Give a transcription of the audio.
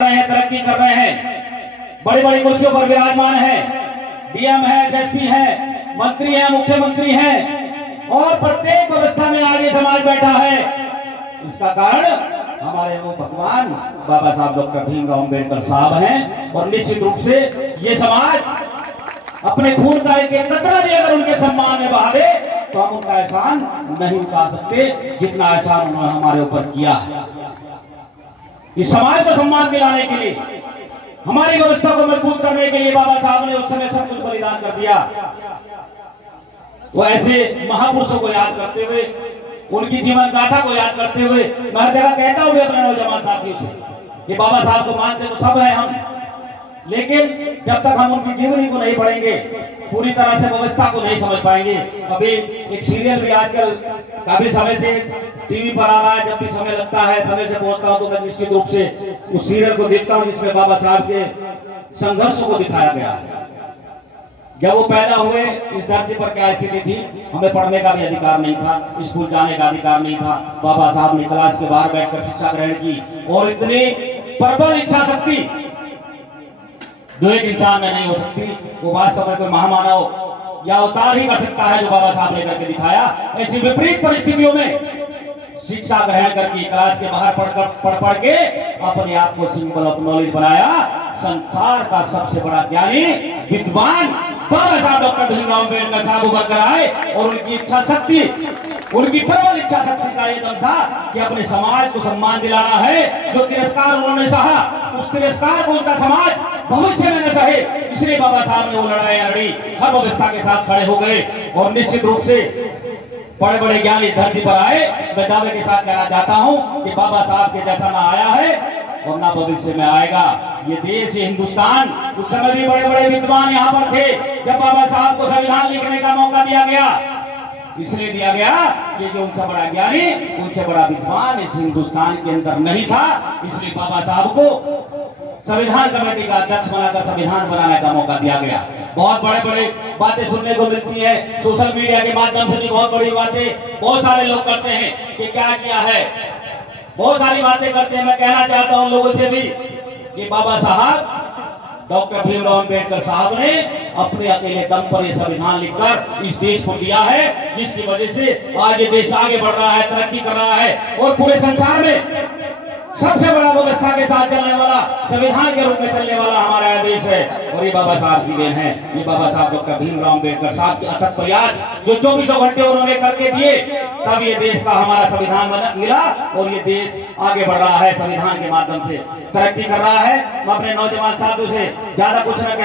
तरक्की कर रहे हैं, बड़ी बड़ी कुर्सियों पर विराजमान है, डीएम है, एसएसपी है, मंत्री है, मुख्यमंत्री है और प्रत्येक व्यवस्था में आर्य समाज बैठा है। इसका कारण हमारे वो भगवान बाबा साहब डॉक्टर भीमराव अम्बेडकर साहब हैं और निश्चित रूप से ये समाज अपने खून का एक कतरा भी अगर उनके सम्मान में बहा दे तो हम उनका एहसान नहीं उतार सकते जितना एहसान उन्होंने हमारे ऊपर किया है। इस समाज को सम्मान दिलाने के लिए, हमारी व्यवस्था को मजबूत करने के लिए बाबा साहब ने उस समय सब कुछ बलिदान कर दिया। तो ऐसे महापुरुषों को याद करते हुए, उनकी जीवन गाथा को याद करते हुए मैं हर जगह कहता हूँ अपने नौजवान साथियों से कि बाबा साहब को मानते तो सब है हम, लेकिन जब तक हम उनकी जीवनी को नहीं पढ़ेंगे, पूरी तरह से व्यवस्था को नहीं समझ पाएंगे। अभी एक सीरियल भी आजकल काफी समय से टीवी पर आ रहा है, जब भी समय लगता है समय से पहुंचता हूं तो मैं निश्चित रूप से उस सीरियल को देखता हूं जिसमें बाबा साहब के संघर्ष को दिखाया गया है। जब वो पैदा हुए इस धरती पर क्या स्थिति थी, हमें पढ़ने का भी अधिकार नहीं था, स्कूल जाने का अधिकार नहीं था। बाबा साहब ने क्लास के बाहर बैठकर शिक्षा ग्रहण की और इतनी प्रबल इच्छा शक्ति जो एक इंसान में नहीं हो सकती, वो वास्तव में कोई महामानव या अवतार ही कर सकता है जो बाबा साहब ने करके दिखाया। ऐसी विपरीत परिस्थितियों में शिक्षा ग्रहण करके क्लास के बाहर पढ़ के अपने आप को सिंबल ऑफ नॉलेज बनाया। संसार का सबसे बड़ा ज्ञानी विद्वान बाबा साहब डॉक्टर भीमराव अम्बेडकर साहब उभर कर आए और उनकी इच्छा शक्ति, उनकी प्रबल इच्छा शक्ति का ये दम था कि अपने समाज को सम्मान दिलाना है। जो तिरस्कार उन्होंने सहा, उस तिरस्कार को उनका समाज भविष्य में न सहे, इसलिए बाबा साहब ने वो लड़ाई लड़ी, हर व्यवस्था के साथ खड़े हो गए और निश्चित रूप से बड़े बड़े ज्ञानी इस धरती पर आए। मैं दावे के साथ कहना चाहता हूं कि बाबा साहब के जैसा ना आया है और ना भविष्य में आएगा। ये देश, ये हिंदुस्तान, उस समय भी बड़े बड़े विद्वान यहाँ पर थे जब बाबा साहब को संविधान लिखने का मौका दिया गया। इसलिए दिया गया कि जो उनसे बड़ा ज्ञानी, उनसे बड़ा विद्वान इस हिंदुस्तान के अंदर नहीं था, इसलिए बाबा साहब को संविधान कमेटी का अध्यक्ष बनाकर संविधान बनाने का मौका दिया गया। बहुत बड़े बड़े बातें सुनने को मिलती है, सोशल मीडिया के माध्यम से भी बहुत बड़ी बातें बहुत सारे लोग करते हैं कि क्या किया है, बहुत सारी बातें करते हैं। मैं कहना चाहता हूं लोगों से भी कि बाबा साहब डॉक्टर भीमराव अम्बेडकर साहब ने अपने अकेले दम पर यह संविधान लिखकर इस देश को दिया है, जिसकी वजह से आज ये देश आगे बढ़ रहा है, तरक्की कर रहा है और पूरे संसार में सबसे बड़ा व्यवस्था के साथ चलने वाला, संविधान के रूप में चलने वाला हमारा देश है। और ये बाबा साहब की देन है, ये बाबा साहब डॉक्टर भीमराव अम्बेडकर साहब के अथक प्रयास जो 24 घंटे उन्होंने करके दिए, तब ये देश का हमारा संविधान मिला और ये देश आगे बढ़ रहा है, संविधान के माध्यम से तरक्की कर रहा है। मैं अपने नौजवान साथियों से ज्यादा कुछ न